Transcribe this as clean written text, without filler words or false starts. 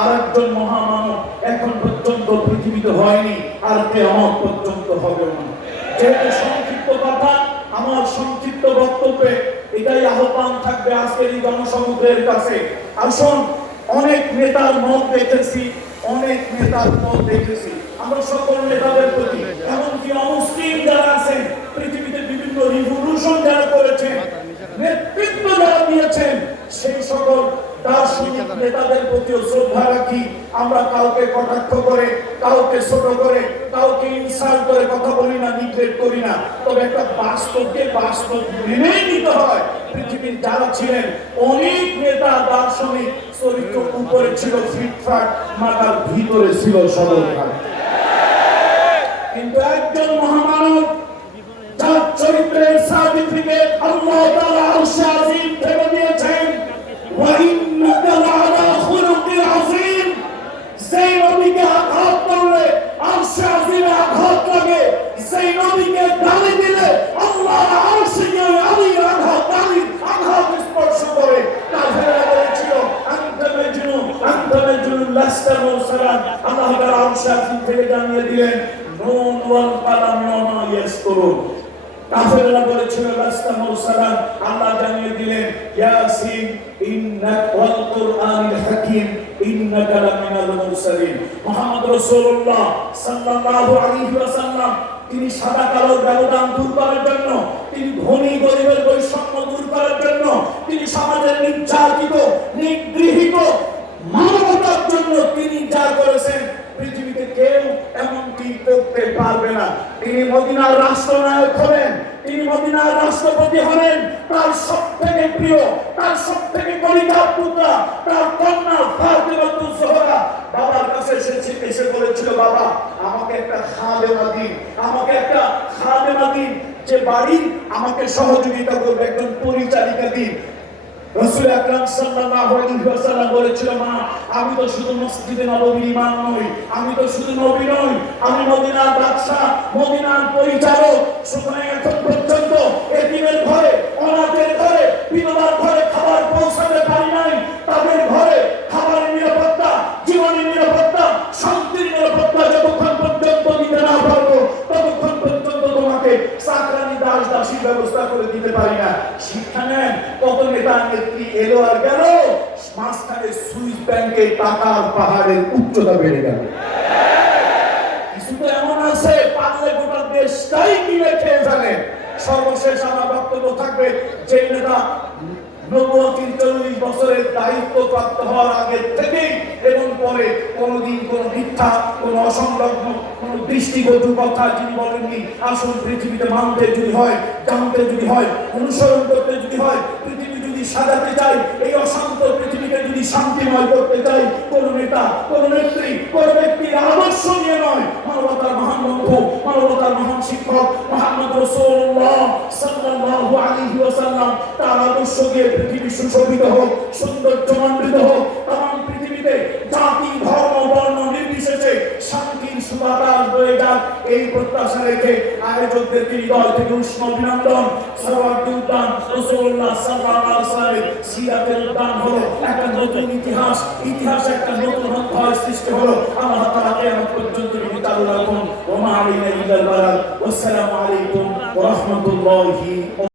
আরেকজন মহামানব এখন পর্যন্ত পৃথিবীতে হয়নি, আর কিয়ামত পর্যন্ত হবে না। যেহেতু সংক্ষিপ্ত কথা, আমার সংক্ষিপ্ত বক্তব্যে এটাই আহ্বান থাকবে আজকের এই জনসমুদ্রের কাছে। আসুন, অনেক নেতার মত দেখেছি, অনেক নেতার মত দেখেছি, আমরা সকল নেতাদের প্রতি, এমনকি অমুসলিম যারা আছেন, পৃথিবীতে বিভিন্ন রিভলিউশন যারা করেছেন, নেতৃত্ব যারা দিয়েছেন, সেই সকল দার্শনিক নেতাদের প্রতিও শ্রদ্ধা রাখি। আমরা কাউকে কটাক্ষ করে, কাউকে ছোট করে, কাউকে ইনসাল্ট করে কথা বলি না, নিগ্লেক্ট করি না। তবে একটা বাস্তবকে বাস্তব মেনেই নিতে হয়। পৃথিবীর যারা ছিলেন অনেক নেতা দার্শনিক, চরিত্র উপরে ছিল ফিটফাট, মাথার ভিতরে ছিল সরলতা। কিন্তু একজন মহামানব যার চরিত্রের সার্টিফিকেট আল্লাহ তাআলা আরশে আজিম থেকে দিয়েছেন, ওয়া ইন্নাকা লাআলা খুলুকিন আযীম। সেই নবীকে আঘাত করলে আরশে আজিমে আঘাত লাগে, সেই নবীকে গালি দিলে আল্লাহর আরশে আলীর আঘাত স্পর্শ করে। কাফেররা বলেছিল আনতা মাজনুন লাস্তা মুরসালান। আল্লাহ তাআলা আরশে আজিম থেকে জানিয়ে দিলেন নুন ওয়াল কালাম ওয়া ইয়াসতুরুন। কাফেররা বলেছিল লাস্তা মুরসালান, আল্লাহ জানিয়ে দিলেন ইয়াসিন ইন্নাকা ওয়াল কুরআনিল হাকীম ইন্নাকা লামিনাল মুরসালিন। মুহাম্মদ রাসূলুল্লাহ সাল্লাল্লাহু আলাইহি ওয়াসাল্লাম তিনি সাদা কালোর ব্যবধান দূর করার জন্য, তিনি ধনী গরিবের বৈষম্য দূর করার জন্য, তিনি সমাজের নির্যাতিত নিগৃহীত মানবতার জন্য তিনি যা করেছেন পৃথিবীতে কেউ এমনটি করতে পারবে না। তিনি মদিনার রাষ্ট্রনায়ক হলেন, তিনি মদিনার রাষ্ট্রপতি হলেন। তার সবথেকে প্রিয়, তার সবথেকে কলিজার টুকরা, তার কন্যা ফাতিমাতুজ জোহরা বাবার কাছে এসে বলেছিল, বাবা আমাকে একটা খাদেমা দিন, আমাকে একটা খাদেমা দিন, যে বাড়ি আমাকে সহযোগিতা করবে, একজন পরিচারিকা দিন। রাসূল আকরাম সাল্লাল্লাহু আলাইহি ওয়াসাল্লাম বলেছিল, মা আমি তো শুধু মসজিদে নববীর ইমাম নই, আমি তো শুধু নবী নই, আমি মদিনার বাদশা, মদিনার পরিচালক। সুতরাং এখন পর্যন্ত এতিমের ঘরে, অনাথের ঘরে, বিধবার ঘরে খাবার পৌঁছাতে পারি নাই। তাদের ঘরে খাবারের নিরাপত্তা, জীবনের নিরাপত্তা, শান্তির নিরাপত্তা যতক্ষণ পর্যন্ত দিতে না পারবো, ততক্ষণ পর্যন্ত তোমাকে চাকরানি দাস দাসীর ব্যবস্থা করে দিতে পারি না। শিক্ষা নেন, কত নেতা নেত্রী এলো আর গেল, মাঝখানে সুইস ব্যাংকের টাকার পাহাড়ের উচ্চতা বেড়ে গেল। কিছু তো এমন আছে পারলে গোটা দেশটাই কিনে খেয়ে ফেলে। সর্বশেষ আমার বক্তব্য থাকবে, যে নেতা 40 বছরের দায়িত্ব প্রাপ্ত হওয়ার আগে থেকেই এবং পরে কোনোদিন কোনো মিথ্যা, কোনো অসংলগ্ন, কোনো দৃষ্টিগোচর কথা যিনি বলেননি। আসুন, পৃথিবীতে মানতে যদি হয়, জানতে যদি হয়, অনুসরণ করতে যদি হয়, পৃথিবী যদি সাজাতে চাই, এই অশান্ত পৃথিবীকে যদি শান্তিময় করতে চাই, কোন নেতা, কোন নেত্রী, কোন ব্যক্তির আদর্শ নিয়ে নয়, মানবতার মহান বন্ধু, মানবতার মহান শিক্ষক মুহাম্মদ রাসূলুল্লাহ সাল্লাল্লাহু আলাইহি ওয়াসাল্লাম তার আদর্শ দিয়ে পৃথিবী সুশোভিত হোক, সৌন্দর্যমণ্ডিত হোক। তাম পৃথিবীতে জাতি, ধর্ম, বর্ণ নির্বিশেষে শান্তির সুবাতাস বয়ে যাক, এই প্রত্যাশা রেখে আয়োজকদেরকে হৃদয় থেকে উষ্ণ অভিনন্দন। সর্বাগ্রে উদ্যান রাসূলুল্লাহ সাল্লাল্লাহু আলাইহি ওয়াসাল্লামের সিরাতের উদ্যান হলো একটা নতুন ইতিহাস, একটা নতুন অধ্যায় সৃষ্টি হলো। আল্লাহ তাআলা কিয়ামত পর্যন্ত বিতাল রাখুন। ওয়া মা আলাইনা ইল্লাল বালাগ। ওয়াসসালামু আলাইকুম ওয়া রাহমাতুল্লাহি।